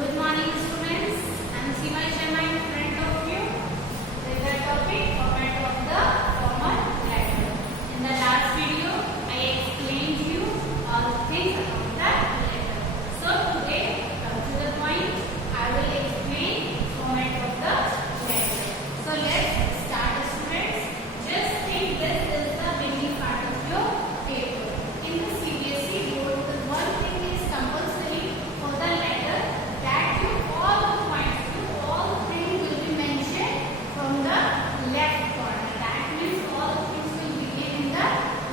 Good morning, students. I am Seema Sharma in front of you with the topic format of the formal letter. In the last video, I explained you all things about the letter. So today, come to the point. I will explain format of the letter. So let's start, students. Just think this is the beginning part of your paper. In the CBSE board, the one thing is compulsory for the letter that all the points, all the things will be mentioned from the left corner. That means all the things will begin in the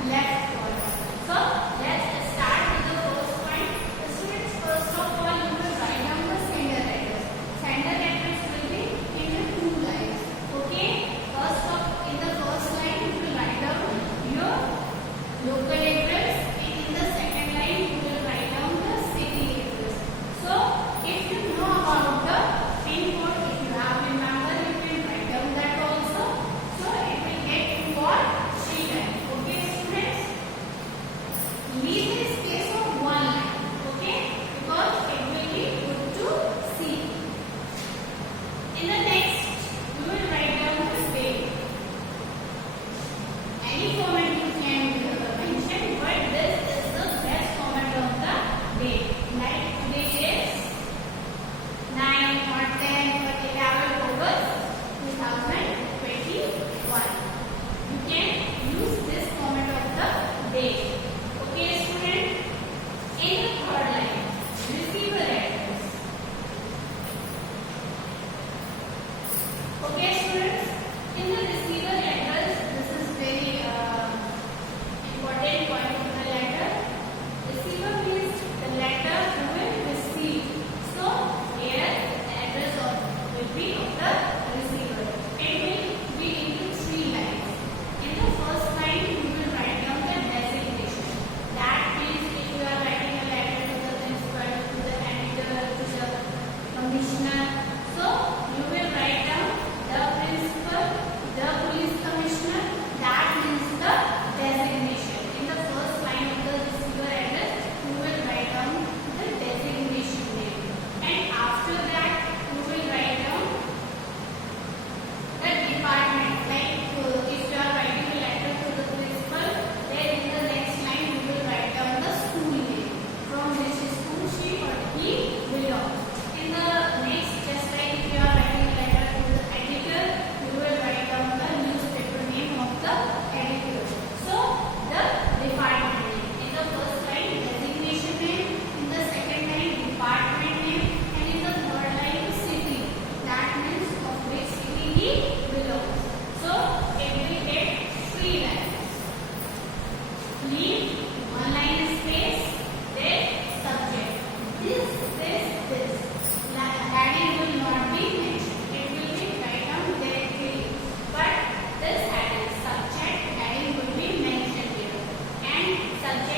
left corner. So let's start with the first point. Students, first of all, you will write down the sender letters. Sender letters will be in the two lines. Okay. In the first line, you will write down your local address, and in the second line, you will write down the city address. So if you know about the pin code, if you have remember, you can write down that also. So it will get you for 3 lines. Okay, students? Leave the space of 1 line. Okay? Because it will be good to see. In the next, you will write down the date. Any format you can mention, but this is the best format of the date. Like today is 9 or 10 or 11 August 2021. You can use this format of the date. Okay, student? In the third line, receiver address. Okay, students? In the receiver address, this is very important point of the letter. Receiver means the letter you will receive. So here the address will be of the receiver. It will be into 3 lines. In the first line, you will write down the designation. That means if you are writing a letter to the principal, to the editor, to the commissioner, so you will write down the principal, the police commissioner. That means the designation. In the first line of the receiver address, you will write down the designation name. And after that, you will write down the department. Like if you are writing a letter to the principal, then in the next line, you will write down the school name, from which school she or he belongs. In the next, just like if you are writing a letter to the editor, you will write down the newspaper name of the editor. So the department name. In the first line, designation name. In the second line, department name. And in the third line, city. That means of which city he belongs. So it will get 3 lines. Leave 1 line space. Then subject. This. Heading will not be mentioned. It will be write down directly. But this heading, subject heading will be mentioned here. And subject